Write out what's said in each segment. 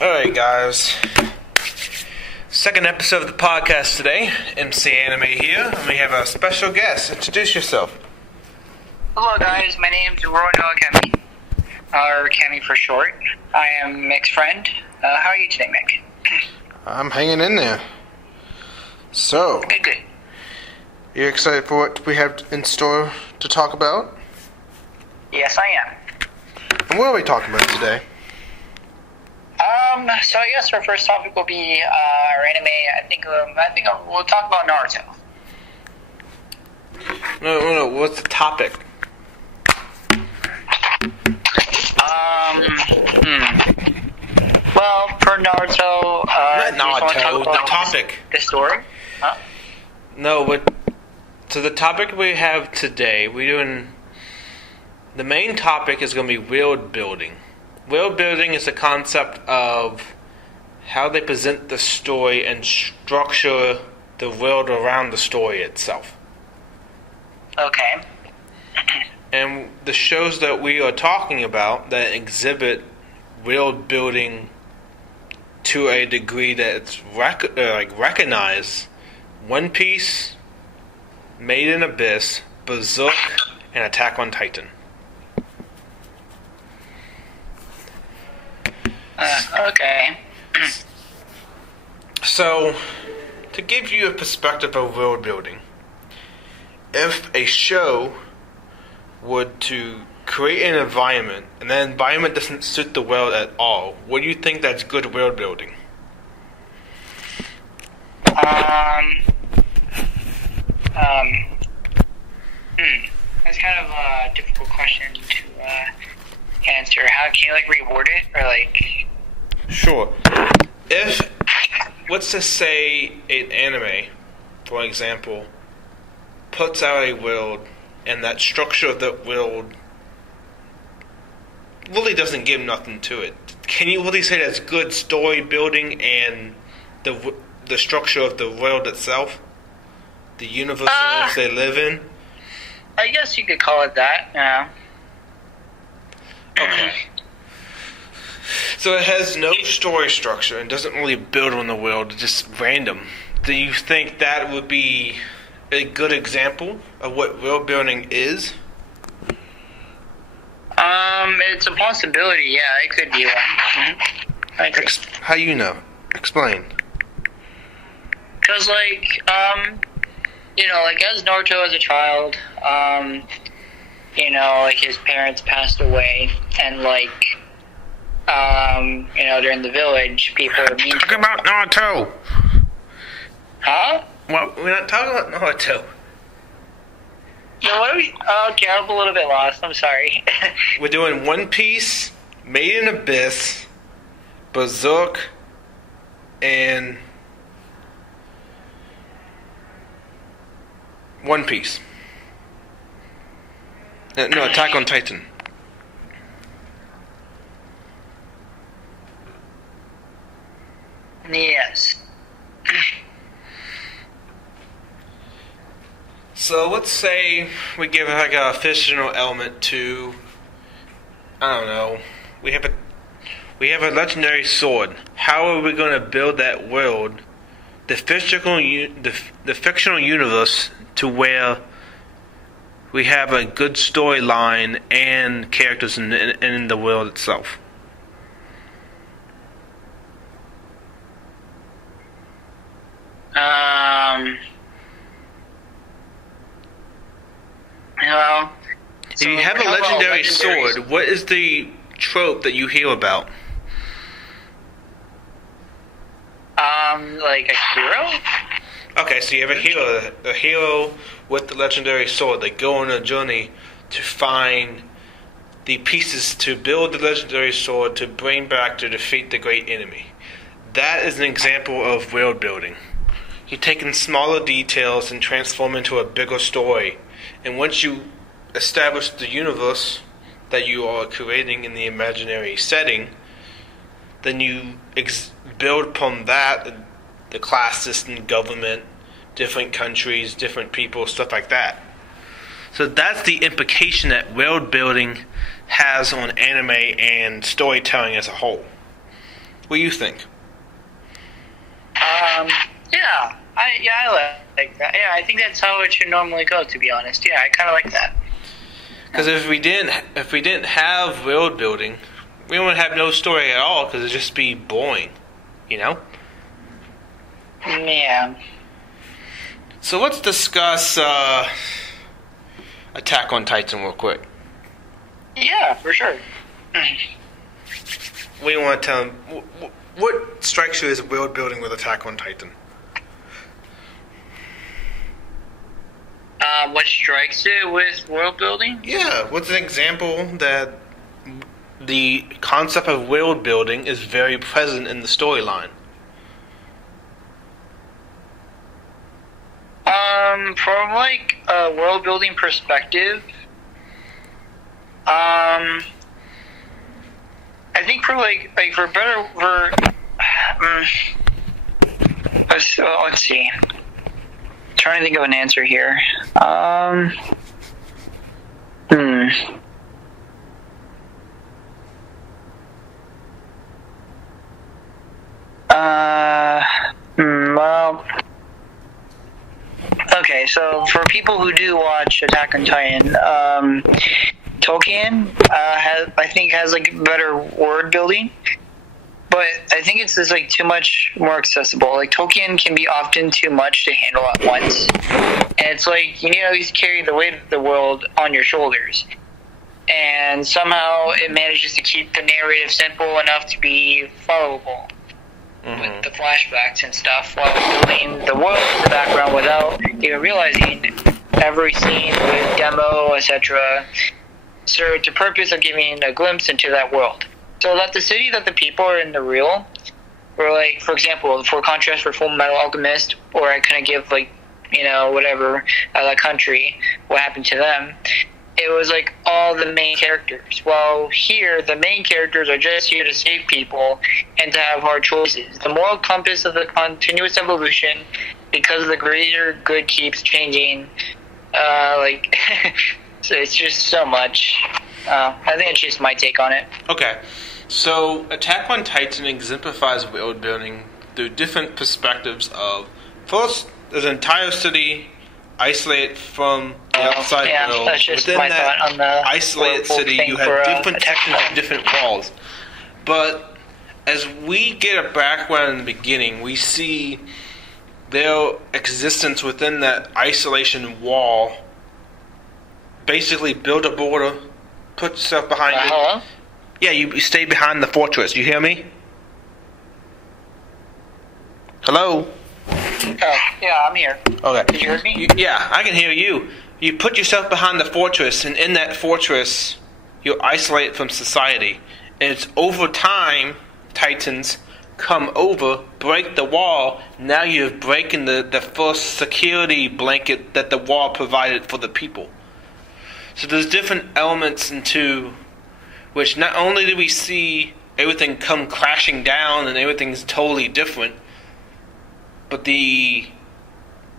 Alright guys, second episode of the podcast today. MC Anime here, and we have a special guest. Introduce yourself. Hello guys, my name is RoronoaChemi, or Chemi for short. I am Mick's friend. How are you today, Mick? I'm hanging in there. So, Good. you excited for what we have in store to talk about? Yes, I am. And what are we talking about today? So I guess our first topic will be our anime. I think we'll talk about Naruto. No, what's the topic? Well, for Naruto, Not you just Naruto, want to talk about the topic. The story? Huh? No, so the topic we have today, the main topic is going to be world building. World building is the concept of how they present the story and structure the world around the story itself. Okay. And the shows that we are talking about that exhibit world building to a degree that it's recognized: One Piece, Made in Abyss, Berserk, and Attack on Titan. Okay. So, to give you a perspective of world building, if a show would to create an environment and that environment doesn't suit the world at all, what do you think that's good world building? That's kind of a difficult question to answer. How can you reward it or Sure. If, let's just say an anime, for example, puts out a world and that structure of the world really doesn't give nothing to it, can you really say that's good story building and the structure of the world itself? The universe in which they live in? I guess you could call it that, yeah. Okay. So it has no story structure and doesn't really build on the world, it's just random. Do you think that would be a good example of what world building is? It's a possibility, yeah, it could be one. Mm-hmm. I agree. How you know? Explain. Because, as Naruto as a child, his parents passed away, and, during the village, people were mean to him. Talking about Naruto! Huh? Well, we're not talking about Naruto. No, what are we... Okay, I'm a little bit lost, I'm sorry. We're doing One Piece, Made in Abyss, Berserk, and One Piece. No, Attack on Titan. Yes. So let's say we give a fictional element to, I don't know, we have a legendary sword. How are we going to build that world, the fictional universe, to where we have a good storyline and characters in the world itself? If you have a legendary sword, what is the trope that you hear about? Like a hero? Okay, so you have a hero with the legendary sword. They go on a journey to find the pieces to build the legendary sword to bring back to defeat the great enemy. That is an example of world building. You're taking smaller details and transform into a bigger story. And once you establish the universe that you are creating in the imaginary setting, then you build upon that, the class system, government, different countries, different people, stuff like that. So that's the implication that world building has on anime and storytelling as a whole. What do you think? Yeah, I like that. Yeah, I think that's how it should normally go. To be honest, yeah, I kind of like that. Because if we didn't have world building, we wouldn't have no story at all. Because it'd just be boring, you know. Yeah. So let's discuss Attack on Titan real quick. Yeah, for sure. We want to tell them what strikes you as world building with Attack on Titan. What strikes it with world building? Yeah, what's an example that the concept of world building is very present in the storyline? From like a world building perspective, I think for let's see. Trying to think of an answer here. Well. Okay, so for people who do watch Attack on Titan, Tolkien has like better word building, but I think it's just like too much more accessible. Like Tolkien can be often too much to handle at once, and it's like you need to always carry the weight of the world on your shoulders, and somehow it manages to keep the narrative simple enough to be followable. With the flashbacks and stuff, while building the world in the background without even realizing every scene with demo, etc., served the purpose of giving a glimpse into that world. So that the city that the people are in the real, or like, for example, for contrast for Full Metal Alchemist, or I couldn't give like, whatever, that country, what happened to them, it was like all the main characters. While here, the main characters are just here to save people and to have hard choices. The moral compass of the continuous evolution, because the greater good keeps changing. So it's just so much. I think it's just my take on it. Okay, so Attack on Titan exemplifies world building through different perspectives of, first, there's an entire city isolated from the outside world. That's just within my that thought on the isolated city, you have different sections of different walls. But as we get a background in the beginning, we see their existence within that isolation wall. Basically, build a border, put yourself behind it. Hello? Yeah, you stay behind the fortress. You hear me? Hello? Oh, yeah, I'm here. Okay. Did you hear me? Yeah, I can hear you. You put yourself behind the fortress, and in that fortress, you're isolated from society. And it's over time, Titans come over, break the wall. Now you're breaking the first security blanket that the wall provided for the people. So there's different elements into which not only do we see everything come crashing down and everything's totally different, but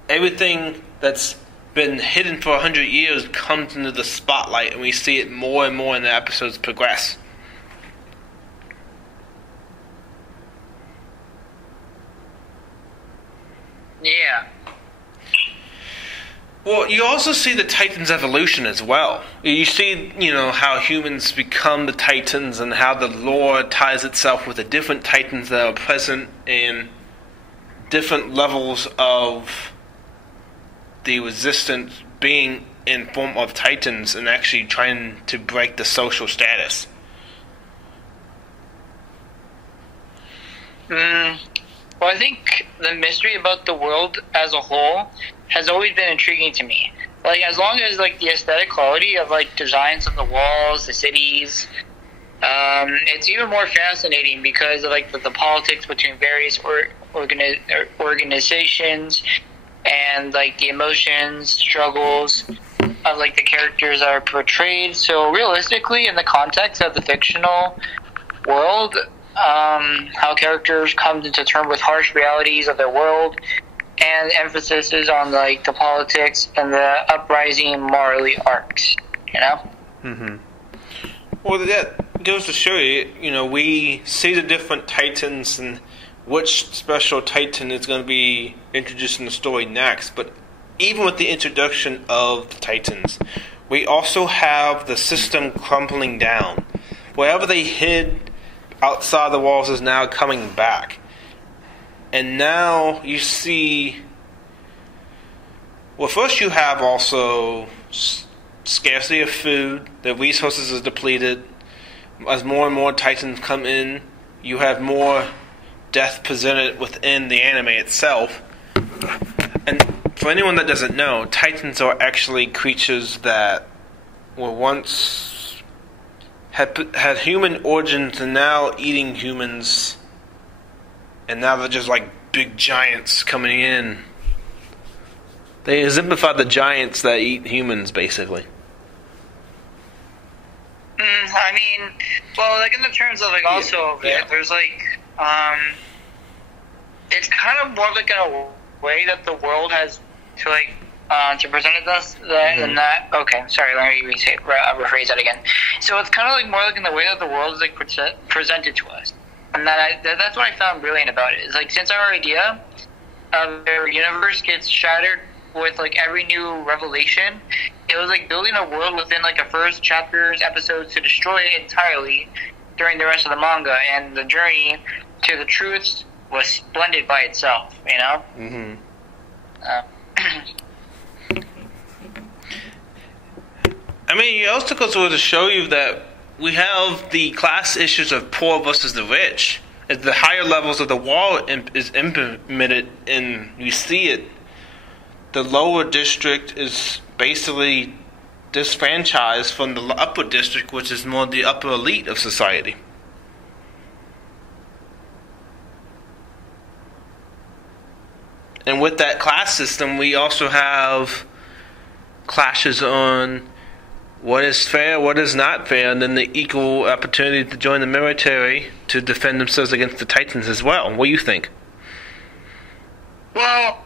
everything that's been hidden for 100 years comes into the spotlight, and we see it more and more in the episodes progress. Yeah. Well, you also see the Titans' evolution as well. You see, how humans become the Titans and how the lore ties itself with the different Titans that are present in different levels of the resistance being in form of Titans and actually trying to break the social status. Well, I think the mystery about the world as a whole has always been intriguing to me. Like, as long as, like, the aesthetic quality of, like, designs of the walls, the cities, it's even more fascinating because of, like, the politics between various organizations and, like, the emotions, struggles of, like, the characters that are portrayed. So, realistically, in the context of the fictional world, how characters come to terms with harsh realities of their world, and emphasis is on like the politics and the uprising morally arcs, Mm-hmm. Well, goes to show you, we see the different titans and which special titan is going to be introduced in the story next. But even with the introduction of the titans, we also have the system crumbling down. Wherever they hid outside the walls is now coming back. And now you see... Well, first you have also scarcity of food. The resources are depleted. As more and more titans come in, you have more death presented within the anime itself. And for anyone that doesn't know, titans are actually creatures that were once had human origins and now eating humans, and now they're just like big giants coming in. They exemplify the giants that eat humans, basically. I mean, well, like in the terms of like also there's like it's kind of more like in a way that the world has to like to present us that and that. Okay, sorry, let me rephrase that again. So it's kind of like more like in the way that the world is like presented to us, and that's what I found brilliant about it. It's like since our idea of their universe gets shattered with like every new revelation, it was like building a world within like a first chapter's episodes to destroy it entirely during the rest of the manga, and the journey to the truths was splendid by itself, I mean, it also goes to show you that we have the class issues of poor versus the rich. As the higher levels of the wall is implemented, and you see it, the lower district is basically disfranchised from the upper district, which is more the upper elite of society. And with that class system, we also have clashes on what is fair, what is not fair, and then the equal opportunity to join the military to defend themselves against the titans as well. What do you think? Well,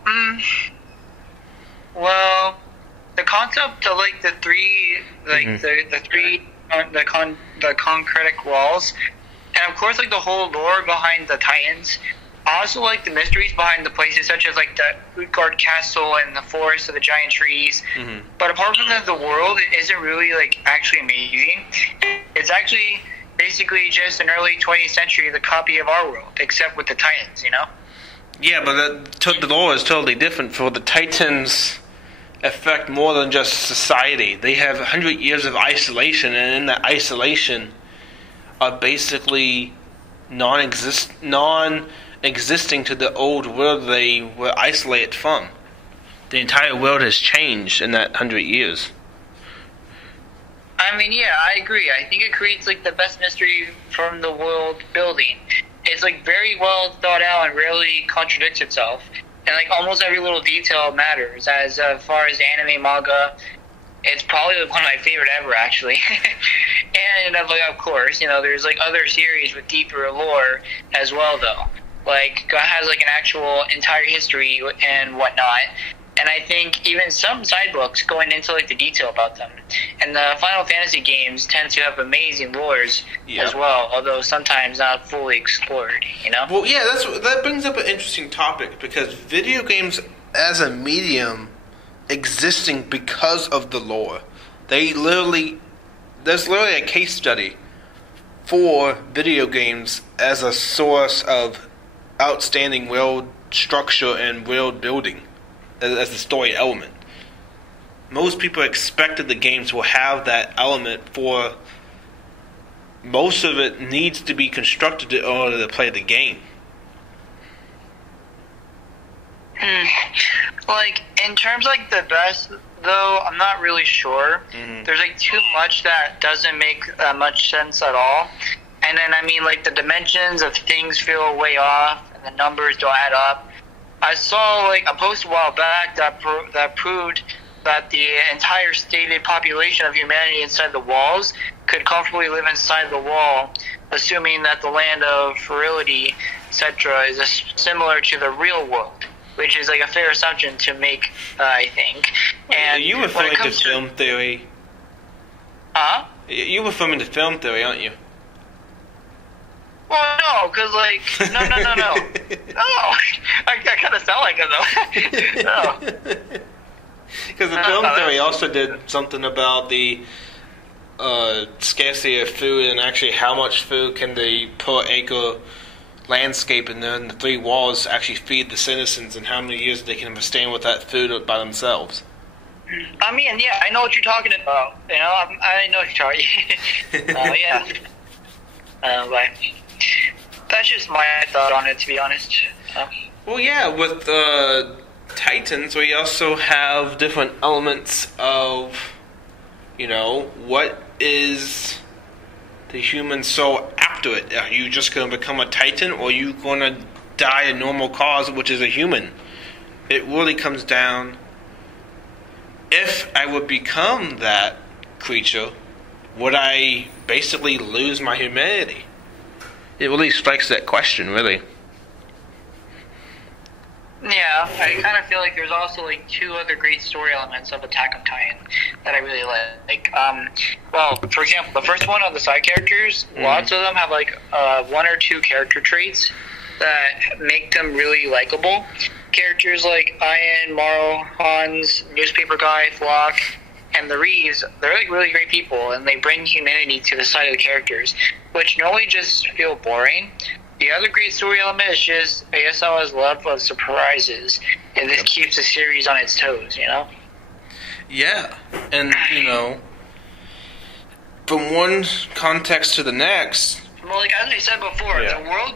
the concept of like the three, like the concretic walls, and of course like the whole lore behind the titans. I also like the mysteries behind the places, such as like the Utgard Castle and the forest of the giant trees. But apart from that, the world isn't really like actually amazing. It's actually basically just an early 20th century the copy of our world, except with the titans. Yeah, but the lore is totally different. For the titans affect more than just society. They have 100 years of isolation, and in that isolation are basically non-existing to the old world they were isolated from. The entire world has changed in that 100 years. I mean, yeah, I agree. I think it creates like the best mystery from the world building. It's like very well thought out and rarely contradicts itself. And like almost every little detail matters. As far as anime manga, it's probably one of my favorite ever, actually. And like, of course, there's like other series with deeper lore as well, though. Like has like an actual entire history and whatnot. And I think even some side books going into like the detail about them. And the Final Fantasy games tend to have amazing lores as well, although sometimes not fully explored, Well, yeah, that brings up an interesting topic, because video games as a medium existing because of the lore. There's literally a case study for video games as a source of outstanding world structure and world building as the story element. Most people expected the games will have that element, for most of it needs to be constructed in order to play the game. Like, in terms of like the best, though, I'm not really sure. There's like too much that doesn't make much sense at all. And then, I mean, like the dimensions of things feel way off, and the numbers don't add up. I saw like a post a while back that proved that the entire stated population of humanity inside the walls could comfortably live inside the wall, assuming that the land of virility, etc., is similar to the real world, which is like a fair assumption to make, I think. And you referring to film theory? Huh? You referring to film theory, aren't you? Well, no, because, like, no. No. I kind of sound like it, though. No. Because the film theory also did something about the scarcity of food and actually how much food can the per acre landscape and then the 3 walls actually feed the citizens and how many years they can sustain with that food by themselves. I mean, yeah, I know what you're talking about. You know, I know what you're talking. Yeah. But that's just my thought on it, to be honest. Well, yeah, with Titans, we also have different elements of, what is the human soul after it? Are you just going to become a Titan, or are you going to die a normal cause, which is a human? It really comes down, if I would become that creature, would I basically lose my humanity? It really strikes that question, really. Yeah, I kind of feel like there's also like 2 other great story elements of Attack on Titan that I really like. Well, for example, the first one of the side characters, lots of them have like 1 or 2 character traits that make them really likable. Characters like Ian, Morrow, Hans, Newspaper Guy, Flock, and the Reeves, they're like really great people, and they bring humanity to the side of the characters, which normally just feel boring. The other great story element is just ASMR's love of surprises, and this keeps the series on its toes, Yeah, and, from one context to the next... Well, like, as I said before, the world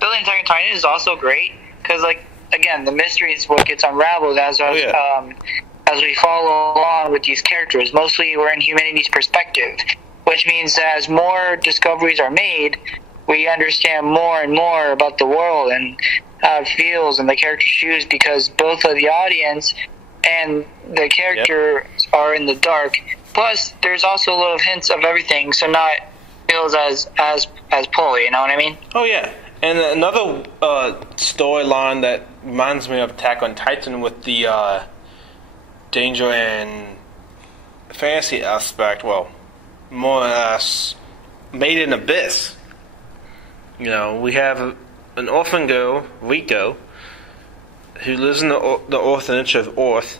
building Attack on Titan is also great, because, like, again, the mystery is what gets unraveled as we follow along with these characters. Mostly we're in humanity's perspective, which means that as more discoveries are made, we understand more and more about the world and how it feels and the character's shoes, because both of the audience and the character are in the dark. Plus, there's also little hints of everything, so not feels as pull, you know what I mean? Oh, yeah. And another storyline that reminds me of Attack on Titan with the danger and fantasy aspect, well, more or less Made in Abyss. We have an orphan girl, Rico, who lives in the orphanage of Orth,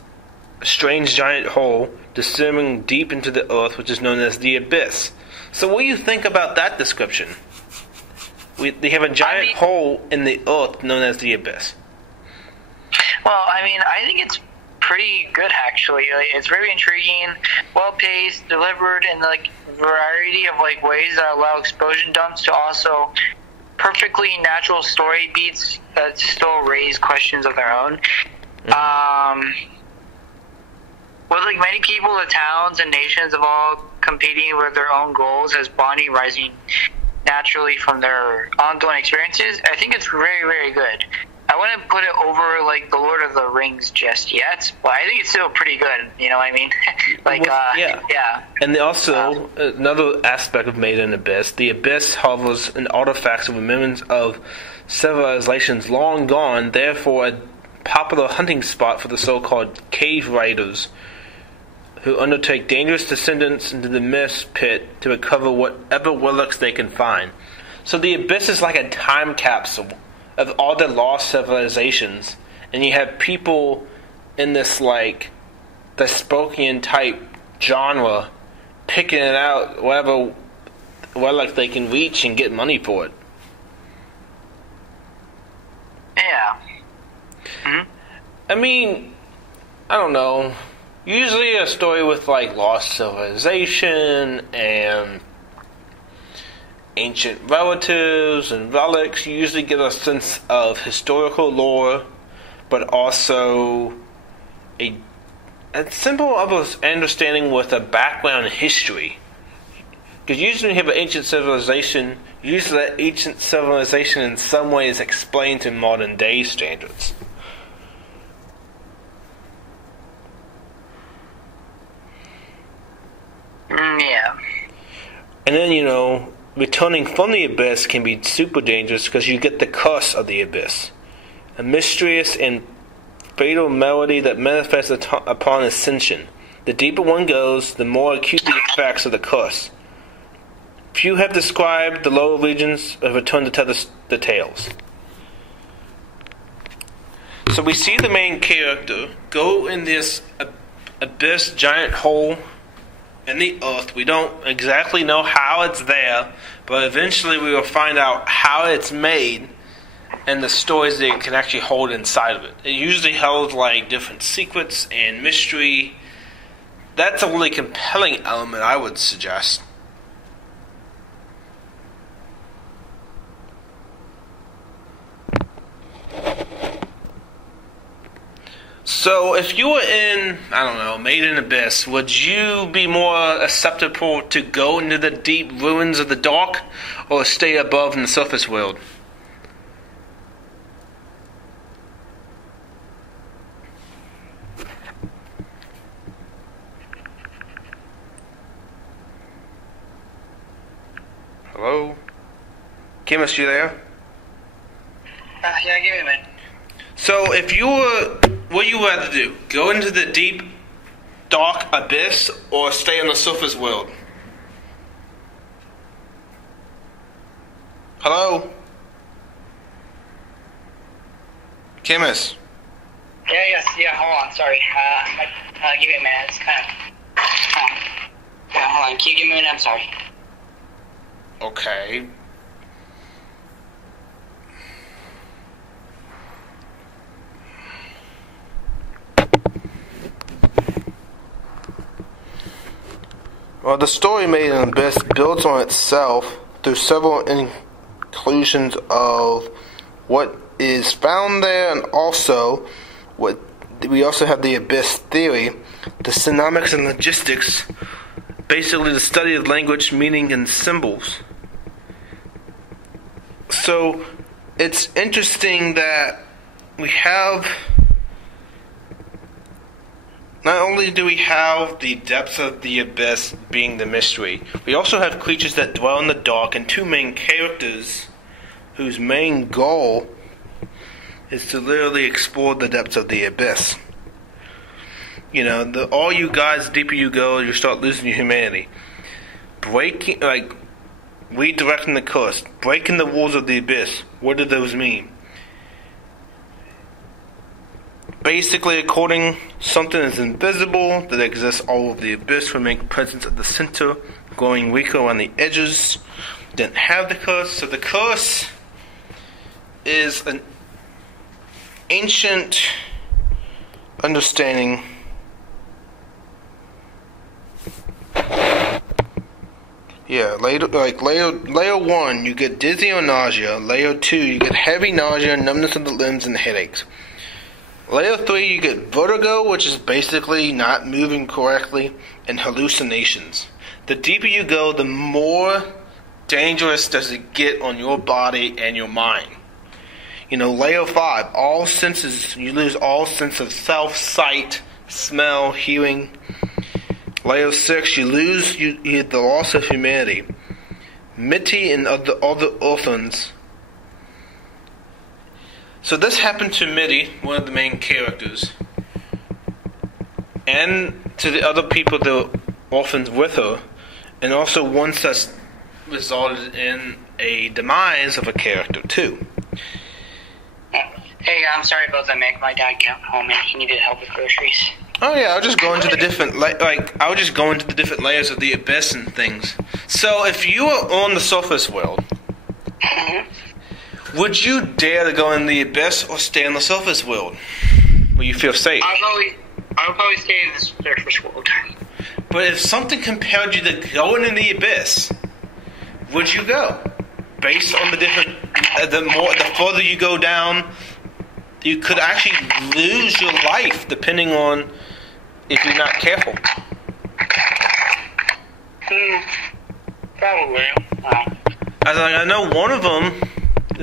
a strange giant hole descending deep into the earth, which is known as the Abyss. So what do you think about that description? They have a giant hole in the earth known as the Abyss. Well, I think it's pretty good, actually. It's very intriguing, well-paced, delivered in variety of ways that allow explosion dumps to also perfectly natural story beats that still raise questions of their own. With many people, the towns and nations of all competing with their own goals as bonding rising naturally from their ongoing experiences, I think it's very, very good. I wouldn't put it over the Lord of the Rings just yet, but I think it's still pretty good. You know what I mean? Yeah. And also, another aspect of Made in Abyss, the Abyss hovers in artifacts of remnants of civilizations long gone, therefore a popular hunting spot for the so-called cave riders, who undertake dangerous descendants into the mist pit to recover whatever relics they can find. So the Abyss is like a time capsule of all the lost civilizations, and you have people in this dystopian type genre picking it out whatever relic they can reach and get money for it. Yeah. Mm-hmm. I don't know. Usually a story with lost civilization and ancient relatives and relics, you usually get a sense of historical lore, but also a simple of understanding with a background in history. Because usually when you have an ancient civilization, usually that ancient civilization in some way is explained to modern day standards. Yeah. And then, returning from the Abyss can be super dangerous because you get the curse of the Abyss. A mysterious and fatal melody that manifests upon ascension. The deeper one goes, the more acute the effects of the curse. Few have described the lower regions of Return to tell the tales. So we see the main character go in this abyss, giant hole in the earth. We don't exactly know how it's there, but eventually we will find out how it's made and the stories that it can actually hold inside of it. It usually holds like different secrets and mystery. That's a really compelling element, I would suggest. So, if you were in, I don't know, Made in Abyss, would you be more acceptable to go into the deep ruins of the dark, or stay above in the surface world? Hello? Chemist, you there? Yeah, give me a minute. So, if you were, what do you rather do? Go into the deep, dark abyss, or stay in the surface world? Hello? Chemist? Yeah, hold on, sorry. Give me a minute, it's kind of... yeah, hold on, can you give me a minute? I'm sorry. Okay. Well, the story Made in Abyss builds on itself through several inclusions of what is found there, and also we also have the Abyss theory, the synonymics and logistics, basically the study of language, meaning, and symbols. So it's interesting that we have, not only do we have the depths of the abyss being the mystery, we also have creatures that dwell in the dark, and two main characters whose main goal is to literally explore the depths of the abyss. You know, all you guys, the deeper you go, you start losing your humanity. Redirecting the curse, breaking the walls of the abyss. What do those mean? Basically, according something is invisible that exists all over the abyss, remain presence at the center, growing weaker on the edges. Didn't have the curse, so the curse is an ancient understanding. Yeah, layer 1, you get dizzy or nausea. Layer 2, you get heavy nausea, numbness of the limbs, and headaches. Layer 3, you get vertigo, which is basically not moving correctly, and hallucinations. The deeper you go, the more dangerous does it get on your body and your mind. You know, layer 5, all senses, you lose all sense of self, sight, smell, hearing. Layer 6, you lose the loss of humanity. Mitty and other orphans. So this happened to Mitty, one of the main characters, and to the other people that were orphans with her, and also one such resulted in a demise of a character too. Hey, I'm sorry about that, Mick. My dad came home and he needed help with groceries. Oh yeah, I'll just go into the different layers of the abyss and things. So if you were on the surface world, would you dare to go in the abyss or stay on the surface world where you feel safe? I would probably stay in the surface world. But if something compelled you to go into the abyss, would you go? Based on the different, the further you go down, you could actually lose your life depending on if you're not careful. Probably. I know one of them,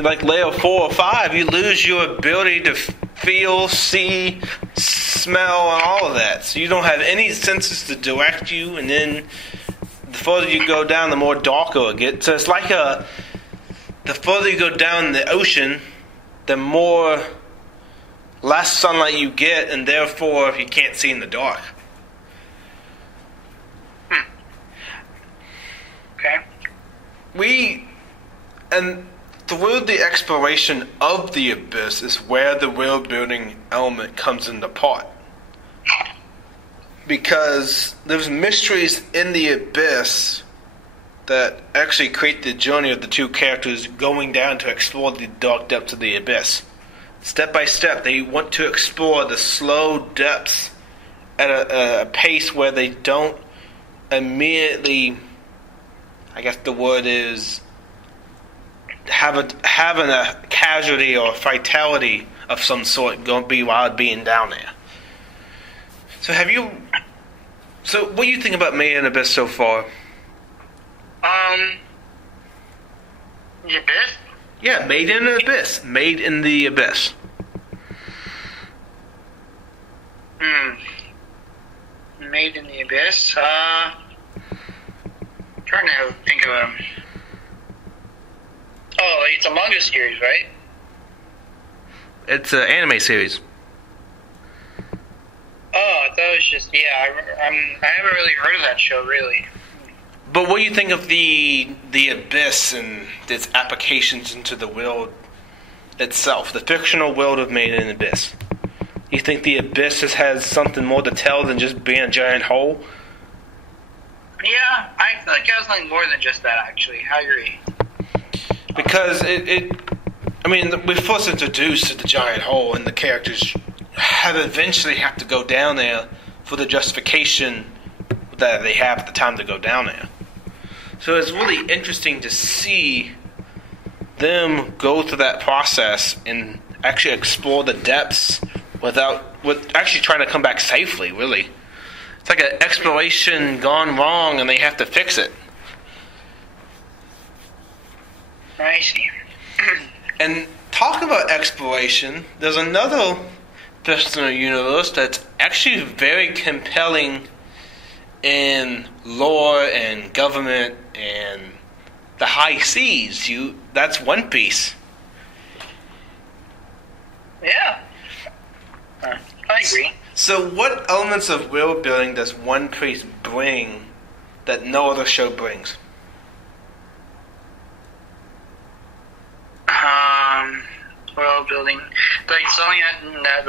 like layer 4 or 5, you lose your ability to feel, see, smell, and all of that. So you don't have any senses to direct you, and then the further you go down, the more darker it gets. So it's like the further you go down in the ocean, the less sunlight you get, and therefore you can't see in the dark. Okay. and through the exploration of the abyss is where the world building element comes into part. Because there's mysteries in the abyss that actually create the journey of the two characters going down to explore the dark depths of the abyss. Step by step, they want to explore the slow depths at a pace where they don't immediately, I guess the word is, having a casualty or fatality of some sort going to be while being down there. So what do you think about Made in the Abyss so far? The Abyss? Yeah, Made in the Abyss. Made in the Abyss. Made in the Abyss? Trying to think of him. Oh, it's a manga series, right? It's an anime series. Oh, I thought it was just, I haven't really heard of that show, really. But what do you think of the Abyss and its applications into the world itself, the fictional world of Made in the Abyss? You think the Abyss has something more to tell than just being a giant hole? Yeah, I feel like it was like more than just that, actually. I agree. Because we're first introduced to the giant hole, and the characters eventually have to go down there for the justification that they have at the time to go down there. So it's really interesting to see them go through that process and actually explore the depths with actually trying to come back safely, really. It's like an exploration gone wrong and they have to fix it. I see. And talk about exploration, there's another fictional universe that's actually very compelling in lore and government and the high seas. That's One Piece. Yeah. I agree. So what elements of world building does One Piece bring that no other show brings? World building, like something that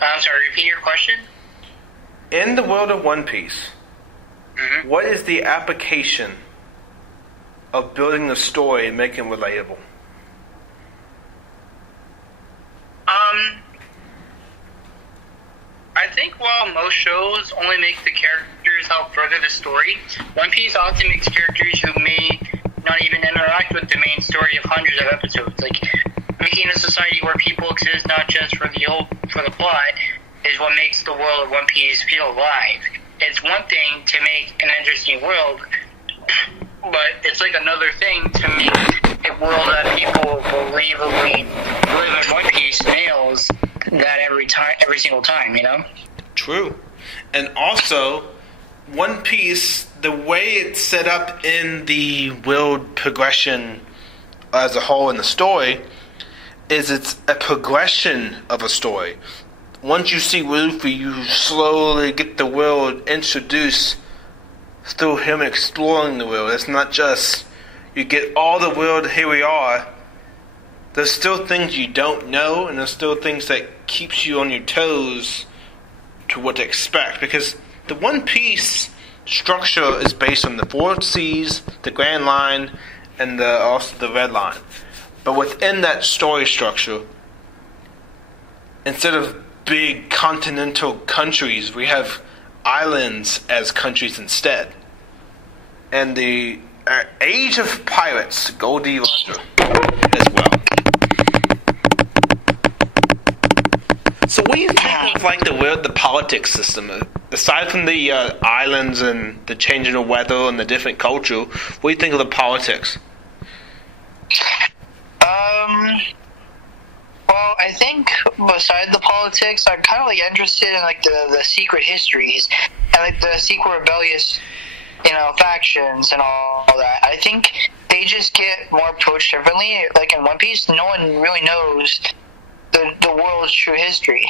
I'm sorry, repeat your question? In the world of One Piece, what is the application of building the story and making it relatable? I think while most shows only make the characters help further the story, One Piece often makes characters who may not even interact with the main story of hundreds of episodes. Like, making a society where people exist not just for the plot is what makes the world of One Piece feel alive. It's one thing to make an interesting world, but it's like another thing to make a world that people believably live in One Piece nails that every single time, you know? True. And also, One Piece, the way it's set up in the world progression as a whole in the story, is it's a progression of a story. Once you see Luffy, you slowly get the world introduced through him exploring the world. It's not just you get all the world, here we are. There's still things you don't know, and there's still things that keeps you on your toes to what to expect. Because the One Piece structure is based on the Four Seas, the Grand Line, and also the Red Line. But within that story structure, instead of big continental countries, we have islands as countries instead. And the Age of Pirates, Goldie Roger, as well. So what do you think of like the politics system? Aside from the islands and the changing of weather and the different culture, what do you think of the politics? Well, I think beside the politics, I'm kind of like interested in like the secret histories and like the secret rebellious, factions and all that. I think they just get more approached differently. Like in One Piece, no one really knows the world's true history.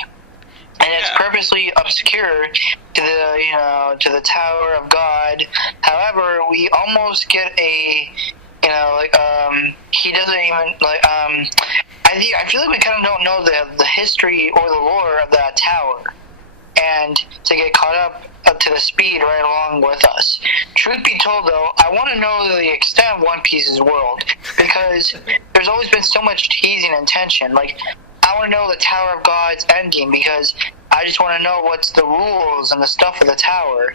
and it's purposely obscure to the Tower of God. However, we almost get a, he doesn't even I feel like we kind of don't know the history or the lore of that tower, and to get caught up to the speed right along with us. Truth be told, though, I want to know the extent of One Piece's world, because there's always been so much teasing and tension. Like, I want to know the Tower of God's ending, because I just want to know what's the rules and the stuff of the tower,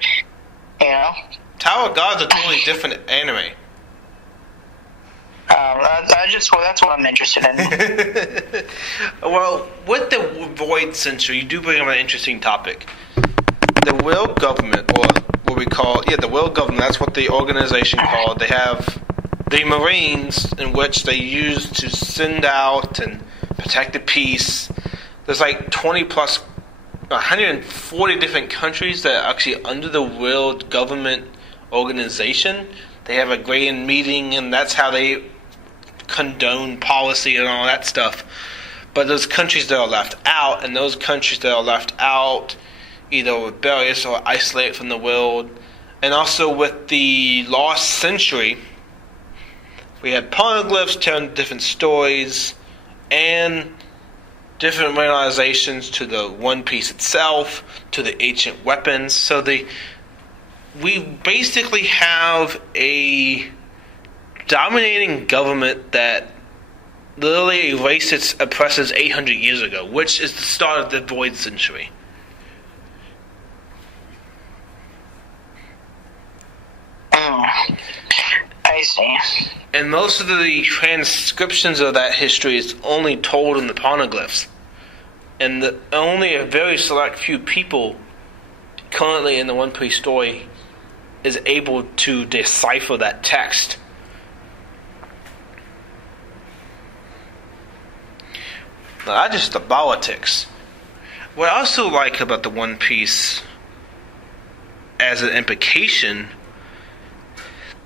you know? Tower of God's a totally different anime. That's what I'm interested in. Well, with the Void Century, you do bring up an interesting topic. The world government, or what we call, the world government, that's what the organization called. They have the Marines, in which they use to send out and protect the peace. There's like 20 plus, 140 different countries that are actually under the world government organization. They have a grand meeting, and that's how they condone policy and all that stuff. But those countries that are left out, and those countries that are left out, either rebellious or isolated from the world. And also with the Lost Century, we had poneglyphs telling different stories and different realizations to the One Piece itself, to the ancient weapons. So we basically have a dominating government that literally erased its oppressors 800 years ago, which is the start of the Void Century. I see. And most of the transcriptions of that history is only told in the poneglyphs. And only a very select few people currently in the One Piece story is able to decipher that text. Now, that's just the politics. What I also like about the One Piece as an implication,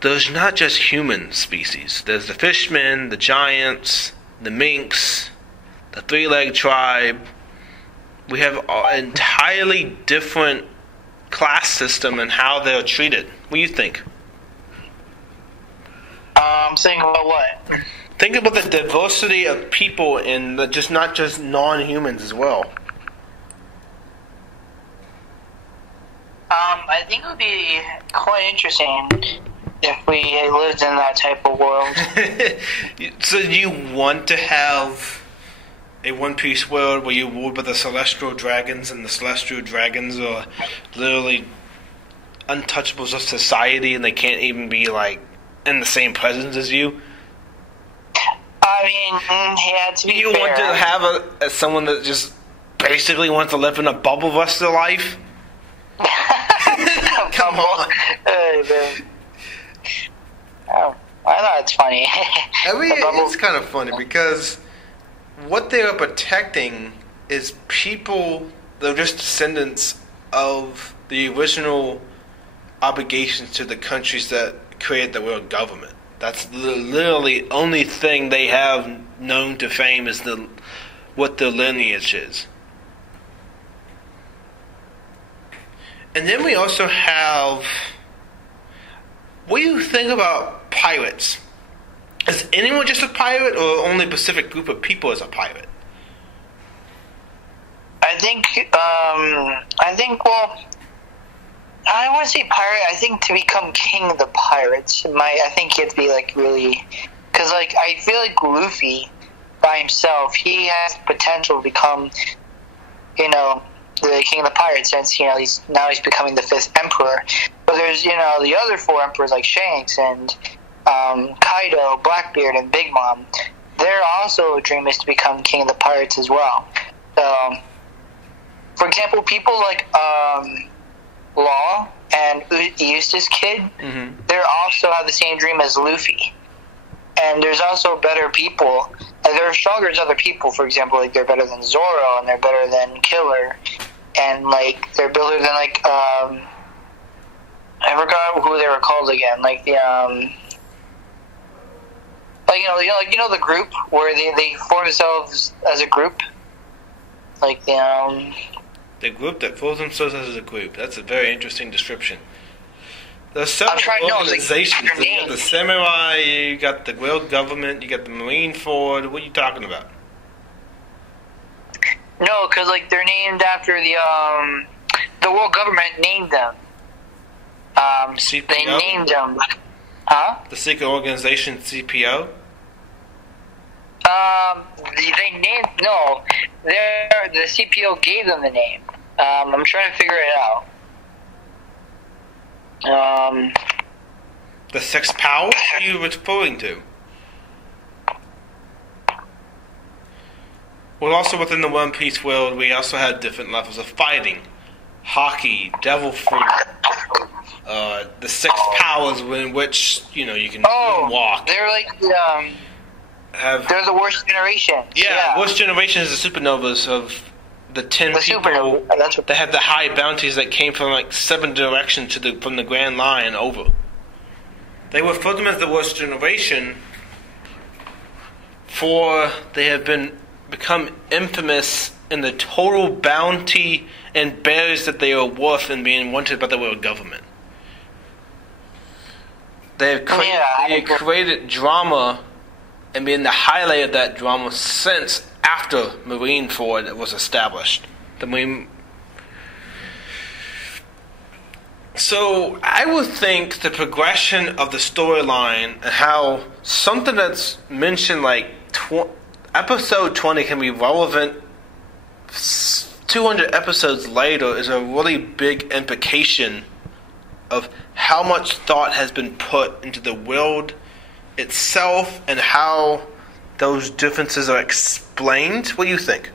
there's not just human species. There's the fishmen, the giants, the minks, the three-legged tribe. We have an entirely different class system and how they're treated. What do you think? Thinking about what? Think about the diversity of people in not just non-humans as well. I think it would be quite interesting if we lived in that type of world. So you want to have a One Piece world where you rule by the celestial dragons, and the celestial dragons are literally untouchables of society, and they can't even be like in the same presence as you? I mean, yeah, to be you fair, want to have someone that just basically wants to live in a bubble the rest of their life? Come on. Oh, I thought it's funny. I mean, it's kind of funny because what they are protecting is people that are just descendants of the original obligations to the countries that created the world government. That's literally the only thing they have known to fame is what their lineage is. And then we also have... What do you think about pirates? Is anyone just a pirate, or only a specific group of people is a pirate? I think, well, I don't want to say pirate. I think to become king of the pirates, I think you have to be, like, really... Because, like, I feel like Luffy, by himself, he has potential to become, you know, the king of the pirates, since, you know, he's becoming the 5th emperor. But there's, you know, the other 4 emperors, like Shanks and Kaido, Blackbeard, and Big Mom. Their also dream is to become king of the pirates as well. So, for example, people like Law and Eustace Kid, they also have the same dream as Luffy. And there's also better people. They're stronger as other people. For example, like they're better than Zoro, and they're better than Killer, and like they're better than like I forgot who they were called again. Like the like you know the group where they form themselves as a group. Like the The group that fools themselves as a group. That's a very interesting description. There's several organizations. You got the samurai, you got the world government, you got the Marine Ford. What are you talking about? No, because like they're named after the world government named them. CPO? They named them. Huh? The secret organization CPO? They named the CPO gave them the name. I'm trying to figure it out. The Six Powers? What are you referring to? Well, also within the One Piece world, we also had different levels of fighting. Hockey, devil fruit, the Six Powers in which, you can walk. They're like they're the worst generation. Yeah, worst generation is the supernovas of the 10 people that had the high bounties that came from like 7 directions from the Grand Line over. They were referred to as the worst generation, for they have become infamous in the total bounty and berries that they are worth and being wanted by the world government. They have created drama and been the highlight of that drama since after Marine Ford was established. So I would think the progression of the storyline and how something that's mentioned like episode 20 can be relevant 200 episodes later is a really big implication of how much thought has been put into the world itself and how those differences are explained. What do you think?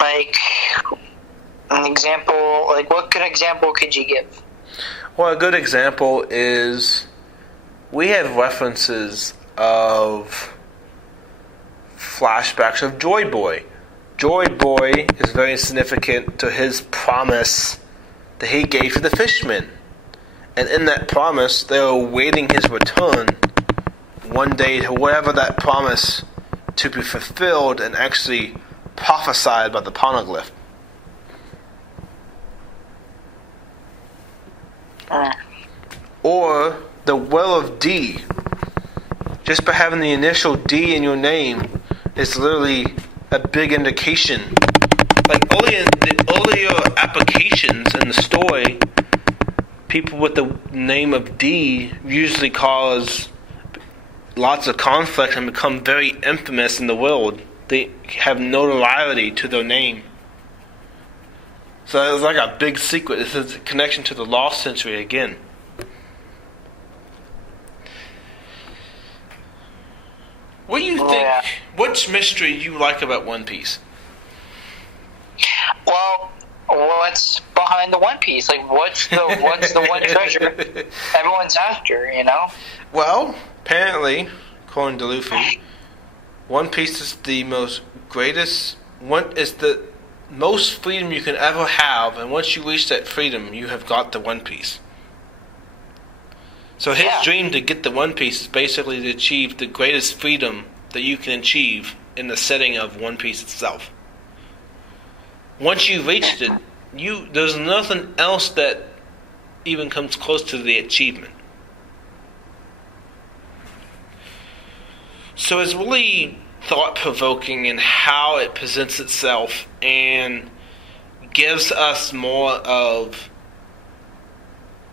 Like an example, like what good example could you give? Well, a good example is we have references of flashbacks of Joy Boy. Joy Boy is very significant to his promise that he gave to the fishmen. And in that promise, they were awaiting his return one day to whatever that promise to be fulfilled and actually prophesied by the poneglyph. Or the Will of D. Just by having the initial D in your name is literally a big indication. Like the earlier applications in the story, people with the name of D usually cause lots of conflict and become very infamous in the world. They have notoriety to their name. So it's like a big secret. This is a connection to the lost century again. What do you think? Which mystery you like about One Piece? Well, what's behind the One Piece? Like, what's the one treasure everyone's after? Well, apparently, according to Luffy, One Piece is the most freedom you can ever have, and once you reach that freedom, you have got the One Piece. So his dream to get the One Piece is basically to achieve the greatest freedom that you can achieve in the setting of One Piece itself. Once you've reached it, there's nothing else that even comes close to the achievement. So it's really thought-provoking in how it presents itself and gives us more of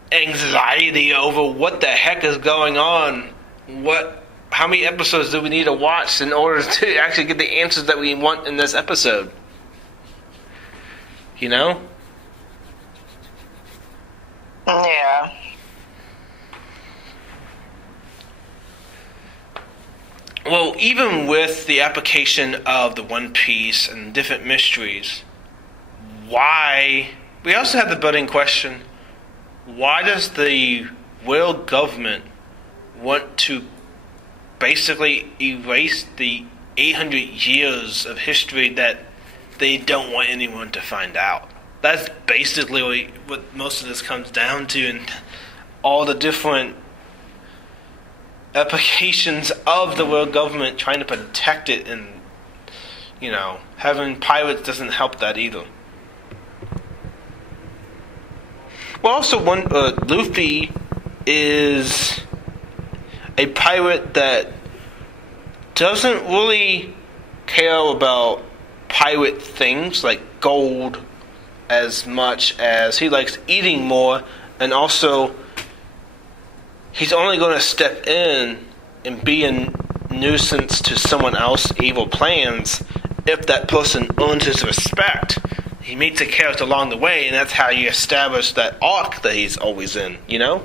anxiety over what the heck is going on. How many episodes do we need to watch in order to actually get the answers that we want in this episode? Yeah. Well, even with the application of the One Piece and different mysteries, we also have the budding question, why does the world government want to basically erase the 800 years of history that they don't want anyone to find out? That's basically what most of this comes down to, and all the different applications of the world government trying to protect it, and having pirates doesn't help that either. Well, also Luffy is a pirate that doesn't really care about pirate things like gold as much as he likes eating more, and also he's only going to step in and be a nuisance to someone else's evil plans if that person earns his respect. He meets a character along the way, and that's how you establish that arc that he's always in, Yeah.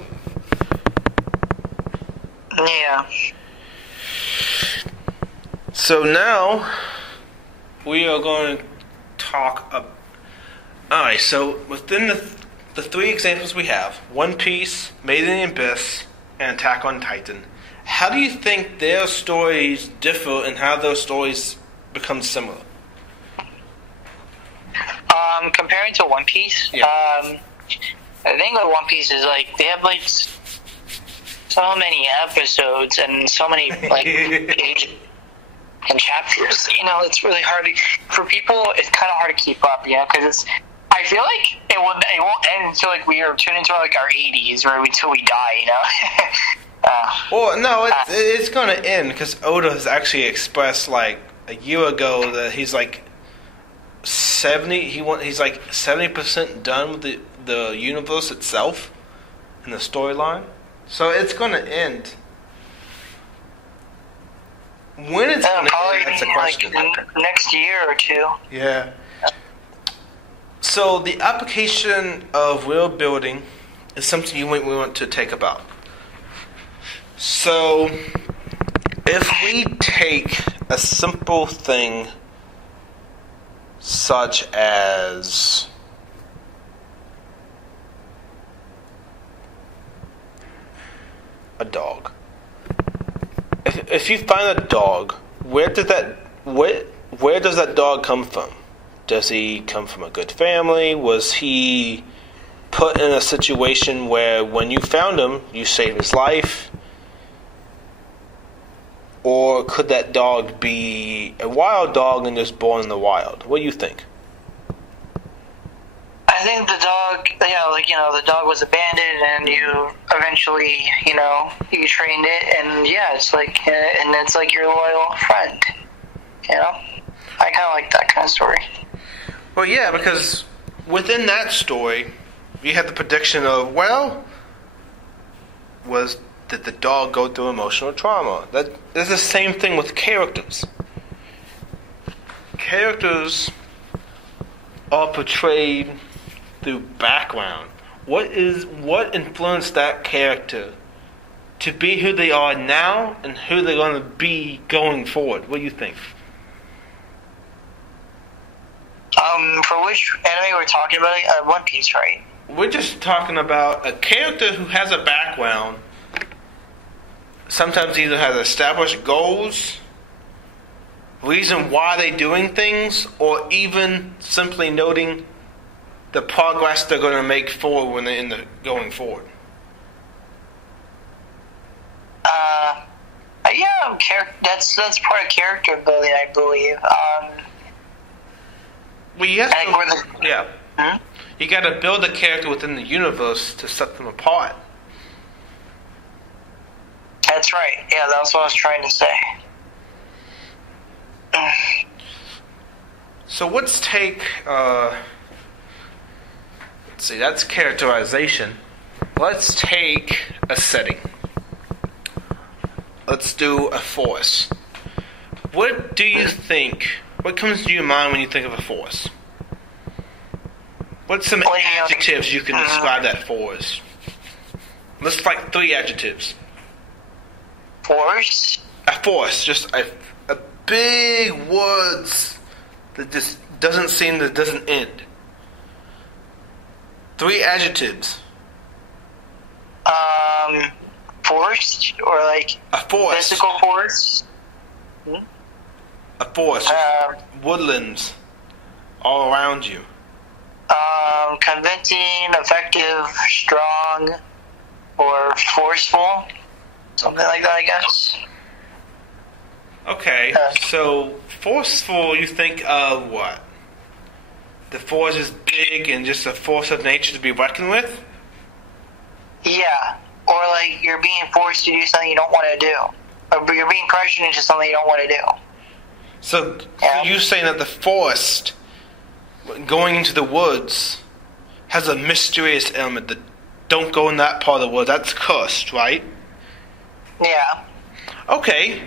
So now we are going to talk. Alright, so within the three examples we have, One Piece, Made in the Abyss, and Attack on Titan, how do you think their stories differ and how those stories become similar? Comparing to One Piece, Yeah. I think with One Piece is they have so many episodes and so many pages and chapters. It's really hard for people. It's kind of hard to keep up, because I feel like it won't end until we are tuned into our 80s or until we die. Well, no, it's going to end because Oda has actually expressed a year ago that he's 70. He's 70% done with the universe itself and the storyline. So it's going to end. When it's going to end, that's a question. Next year or two. Yeah. So the application of world building is something we want to take about. So if we take a simple thing such as a dog. If you find a dog, where does that dog come from? Does he come from a good family? Was he put in a situation where when you found him, you saved his life? Or could that dog be a wild dog and just born in the wild? What do you think? I think the dog, the dog was abandoned, and you eventually, you trained it, and it's and it's your loyal friend. I kind of like that kind of story. Well, yeah, because within that story, you had the prediction of, did the dog go through emotional trauma? That's the same thing with characters. Characters are portrayed through background. What influenced that character to be who they are now and who they're going to be going forward? What do you think? For which anime we're talking about? One Piece, right? We're just talking about a character who has a background. Sometimes either has established goals, reason why they're doing things, or even simply noting the progress they're going to make forward when they're going forward. That's part of character building, I believe. You got to build a character within the universe to set them apart. That's right. Yeah, that's what I was trying to say. So let's take. Let's see. That's characterization. Let's take a setting. Let's do a forest. What do you think? What comes to your mind when you think of a forest? What's some adjectives you can describe that forest? Let's 3 adjectives. Forest? A forest, just a big woods that just doesn't end. 3 adjectives. Forest, or a forest. Physical forest. A forest, woodlands all around you. Convincing, effective, strong, or forceful. something like that, I guess. Okay, so forceful, you think of what? The force is big and just a force of nature to be reckoned with? Yeah, or like you're being forced to do something you don't want to do. Or you're being pressured into something you don't want to do. So you're saying that the forest, going into the woods, has a mysterious element that don't go in that part of the woods. That's cursed, right? Yeah. Okay.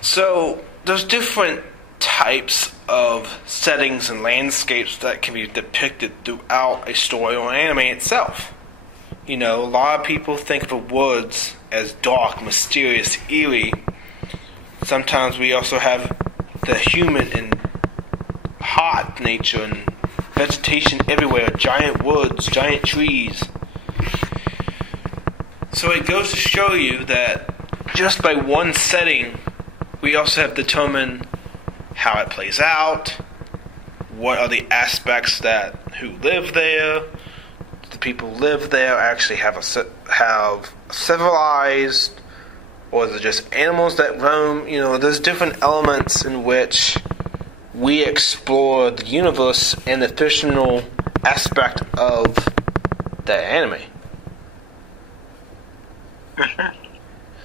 So there's different types of settings and landscapes that can be depicted throughout a story or anime itself. You know, a lot of people think of the woods as dark, mysterious, eerie. Sometimes we also have the humid and hot nature and vegetation everywhere, giant woods, giant trees. So it goes to show you that just by one setting, we also have determined how it plays out, what are the aspects that who live there, the people who live there actually have civilized, or is it just animals that roam? You know, there's different elements in which we explore the universe and the fictional aspect of the anime.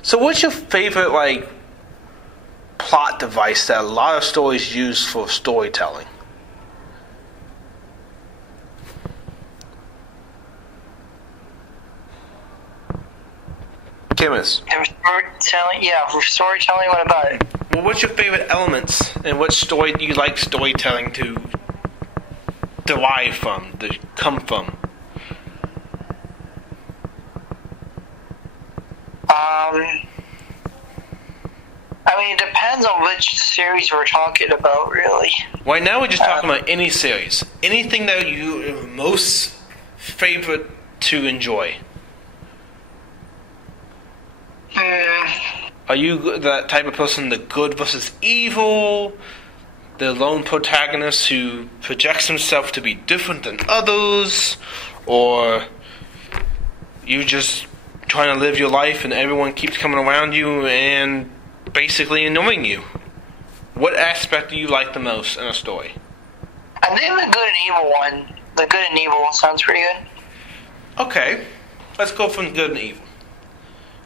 So what's your favorite, like, plot device that a lot of stories use for storytelling? Chemist. For storytelling, what about it? Well, what's your favorite elements, and what story do you like storytelling to derive from, to come from? I mean, it depends on which series we're talking about, really. Right now, we're just talking about any series. Anything that you are most favorite to enjoy. Are you that type of person, the good versus evil, the lone protagonist who projects himself to be different than others, or you just trying to live your life and everyone keeps coming around you and basically annoying you? What aspect do you like the most in a story? I think the good and evil one. The good and evil sounds pretty good. Okay, let's go from good and evil.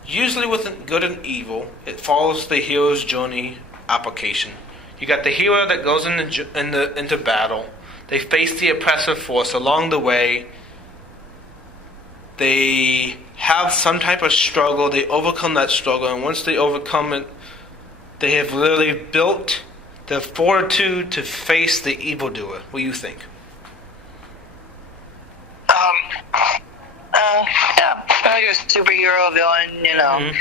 Usually with good and evil, it follows the hero's journey application. You got the hero that goes into battle. They face the oppressive force along the way. They have some type of struggle. They overcome that struggle, and once they overcome it, they have literally built the fortitude to face the evildoer. What do you think? Yeah, like a superhero, villain, you know,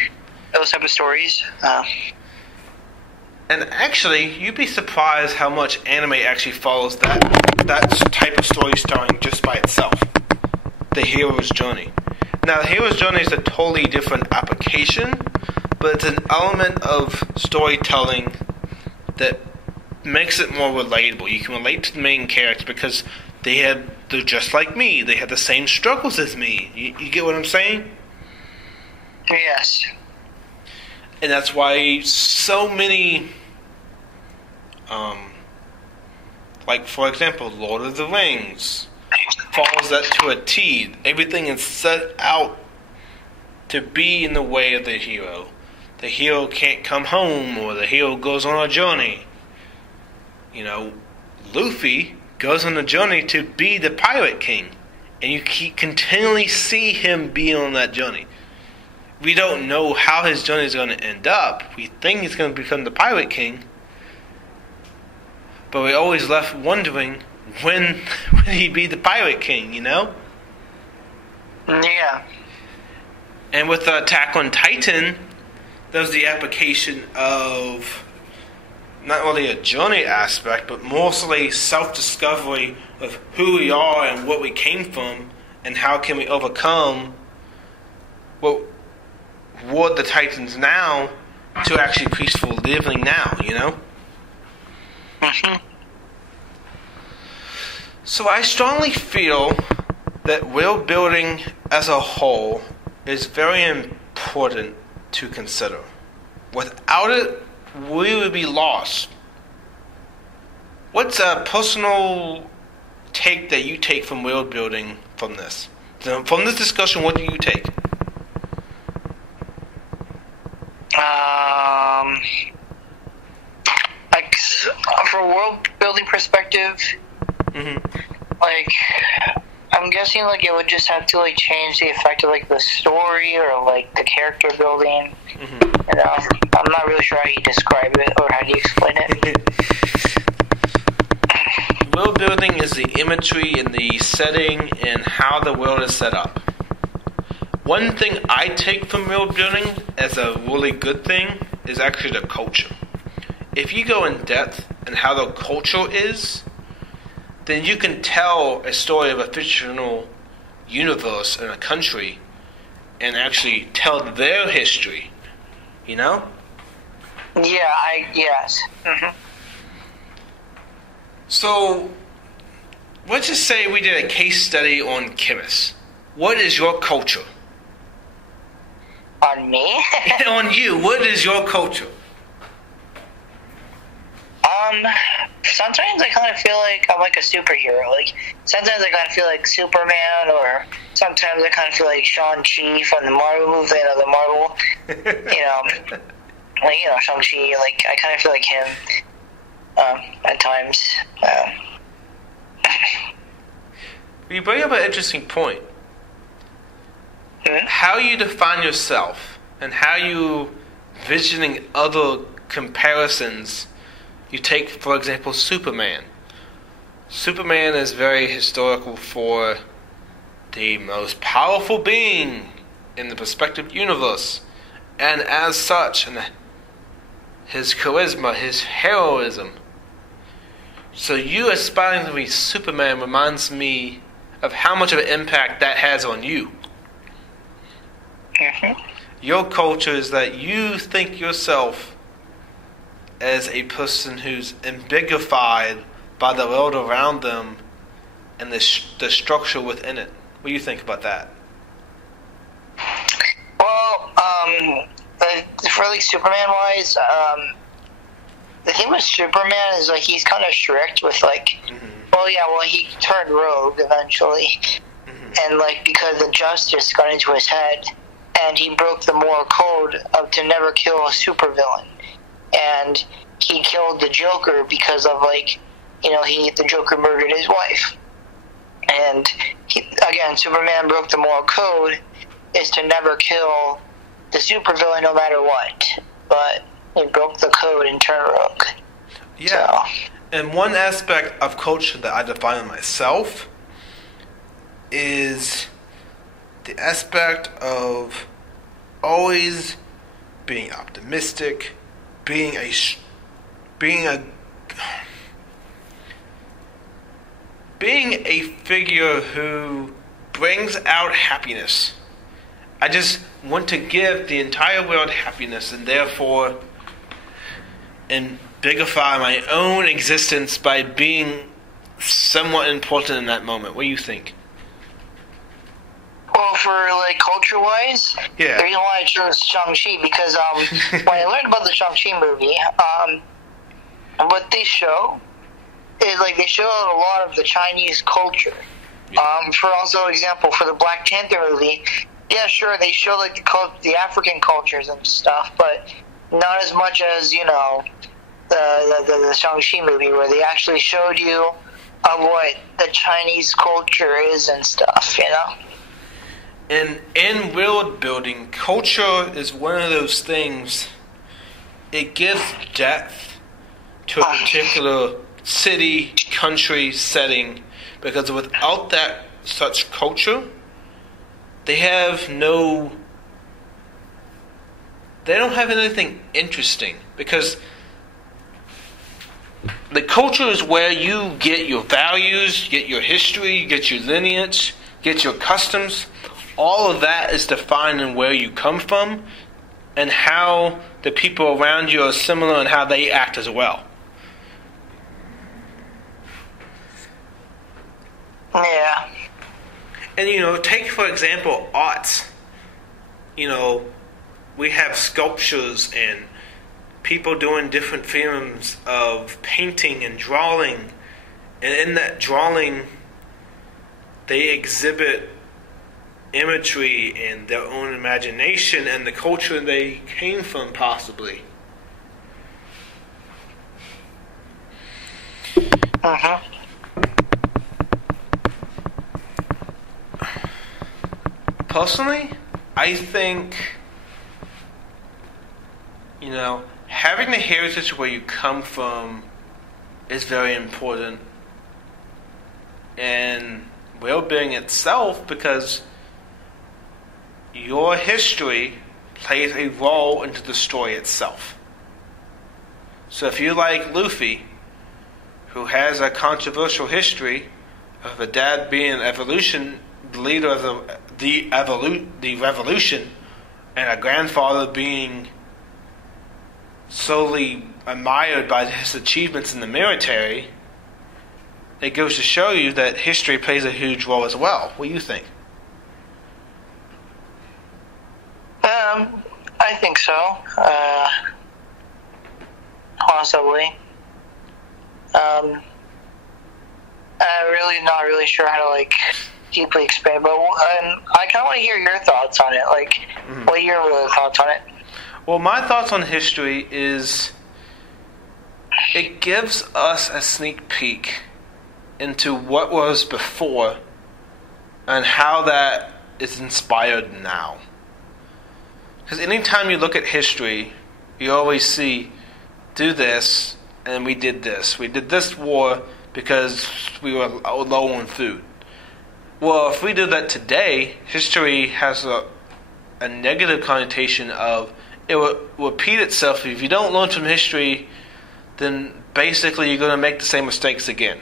those type of stories. And actually, you'd be surprised how much anime actually follows that type of storytelling just by itself. The hero's journey. Now, the hero's journey is a totally different application, but it's an element of storytelling that makes it more relatable. You can relate to the main character because they're just like me. They have the same struggles as me. You get what I'm saying? Yes. And that's why so many, like for example, Lord of the Rings follows that to a T. Everything is set out to be in the way of the hero. The hero can't come home, or the hero goes on a journey. You know, Luffy goes on a journey to be the Pirate King, and you continually see him be on that journey. We don't know how his journey is going to end up. We think he's going to become the Pirate King, but we're always left wondering when he be the Pirate King, you know? Yeah. And with Attack on Titan, there's the application of not only a journey aspect, but mostly self-discovery of who we are and what we came from, and how can we overcome what were the Titans now to actually peaceful living now, you know? So I strongly feel that world building as a whole is very important to consider. Without it, we would be lost. What's a personal take that you take from world building from this? From this discussion, what do you take? Like, from a world building perspective, like, I'm guessing, like, it would just have to, like, change the effect of, like, the story or, like, the character building. And, I'm not really sure how you describe it or how you explain it. World building is the imagery and the setting and how the world is set up. One thing I take from world building as a really good thing is actually the culture. If you go in depth in how the culture is, then you can tell a story of a fictional universe in a country and actually tell their history, you know? Yes. So, let's just say we did a case study on chemists. What is your culture? On me? On you, what is your culture? Sometimes I kind of feel like I'm like a superhero. Like, sometimes I kind of feel like Superman, or sometimes I kind of feel like Shang-Chi from the Marvel movie, the Marvel, Shang-Chi, like, I kind of feel like him, at times. You bring up an interesting point. How you define yourself and how you visioning other comparisons. You take, for example, Superman. Superman is very historical for the most powerful being in the perspective universe. And as such, and his charisma, his heroism. So you aspiring to be Superman reminds me of how much of an impact that has on you. Your culture is that you think yourself as a person who's ambiguified by the world around them and the structure within it. What do you think about that? Well, for like Superman-wise, the thing with Superman is like he's kind of strict with like, he turned rogue eventually, and like because the justice got into his head, and he broke the moral code of to never kill a supervillain. And he killed the Joker because of, like, the Joker murdered his wife. And, again, Superman broke the moral code is to never kill the supervillain no matter what. But he broke the code and turned rogue. Yeah. So. And one aspect of culture that I define myself is the aspect of always being optimistic, being a figure who brings out happiness. I just want to give the entire world happiness and therefore ambigify my own existence by being somewhat important in that moment. What do you think? Well, for like culture-wise, the reason why I chose Shang-Chi because when I learned about the Shang-Chi movie, what they show is like they show a lot of the Chinese culture. For also example, for the Black Panther movie, yeah, sure, they show like the African cultures and stuff, but not as much as the Shang-Chi movie where they actually showed you of what the Chinese culture is and stuff, And in world building, culture is one of those things. It gives depth to a particular city, country, setting, because without that such culture, they don't have anything interesting, because the culture is where you get your values, get your history, get your lineage, get your customs. All of that is defined in where you come from and how the people around you are similar and how they act as well. Yeah. And take for example arts. you know, we have sculptures and people doing different forms of painting and drawing, and in that drawing they exhibit imagery and their own imagination and the culture they came from, possibly. Uh-huh. Personally, I think, having the heritage where you come from is very important in world-building itself, because your history plays a role into the story itself. So if you like Luffy, who has a controversial history of a dad being the leader of the revolution, and a grandfather being solely admired by his achievements in the military, it goes to show you that history plays a huge role as well. What do you think? I think so. Possibly. I'm really not really sure how to deeply expand, but I kind of want to hear your thoughts on it. What are your real thoughts on it? Well, my thoughts on history is it gives us a sneak peek into what was before and how that is inspired now. Because anytime you look at history, you always see, do this, and we did this. We did this war because we were low on food. Well, if we do that today, history has a negative connotation of it will repeat itself. If you don't learn from history, then basically you're going to make the same mistakes again.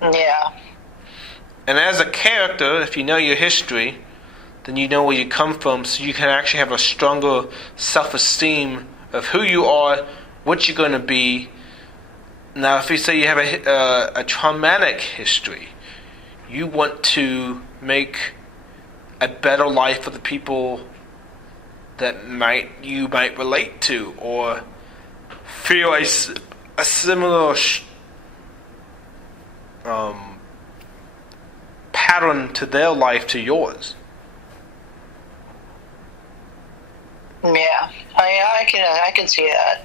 Yeah. And as a character, if you know your history, then you know where you come from, so you can actually have a stronger self-esteem of who you are, what you're going to be. Now, if you say you have a traumatic history, you want to make a better life for the people that you might relate to, or feel a similar pattern to their life to yours. Yeah, I can see that.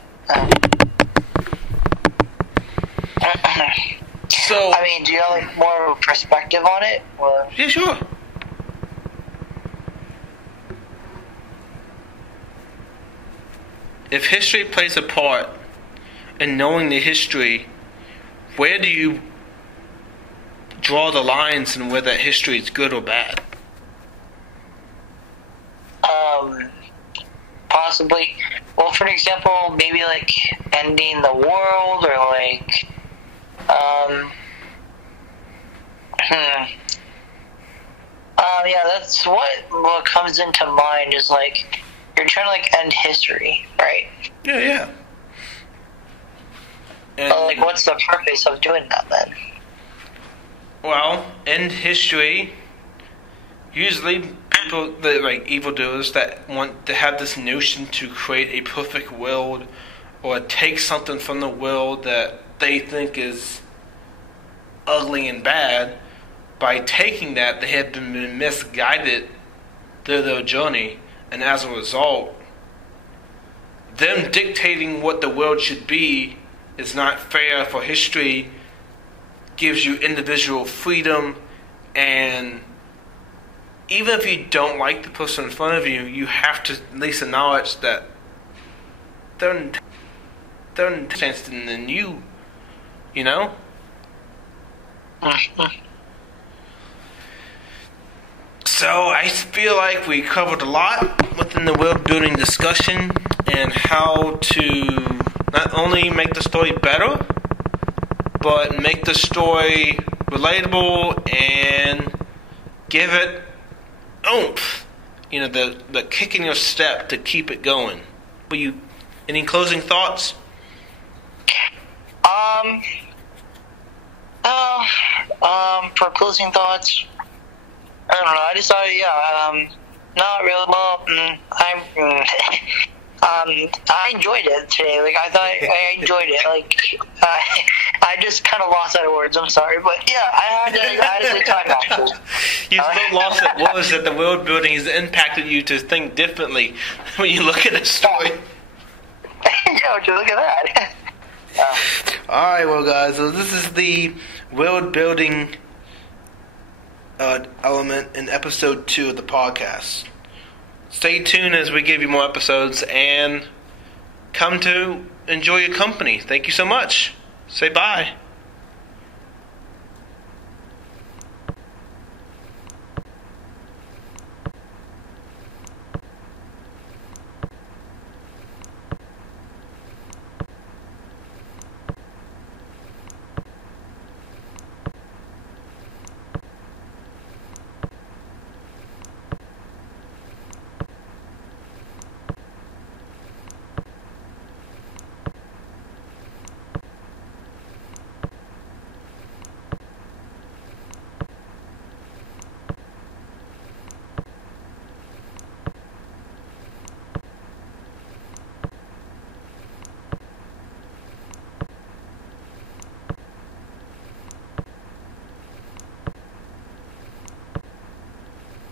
So, I mean, do you have more of a perspective on it, or? Yeah, sure. If history plays a part in knowing the history, where do you draw the lines in whether that history is good or bad? Possibly. Well, for example, maybe ending the world, or yeah, that's what comes into mind is you're trying to end history, right? Yeah. And, what's the purpose of doing that then? Well, end history. Usually, people that evildoers that want to have this notion to create a perfect world, or take something from the world that they think is ugly and bad. By taking that, they have been misguided through their journey, and as a result, them dictating what the world should be is not fair. For history gives you individual freedom, and even if you don't like the person in front of you, you have to at least acknowledge that they're interested in you, you know? So I feel like we covered a lot within the world building discussion, and how to not only make the story better, but make the story relatable and give it oomph. The kick in your step to keep it going. Any closing thoughts? For closing thoughts, I don't know. I just thought, not really. Well, I enjoyed it today. Like, I thought I enjoyed it. Like, I just kind of lost out of words. I'm sorry, but yeah, I had a good time actually. You still lost it. What was it? The world building has impacted you to think differently when you look at the story. Yeah, would you look at that? Alright, well, guys, so this is the world building element in episode 2 of the podcast. Stay tuned as we give you more episodes and come to enjoy your company. Thank you so much. Say bye.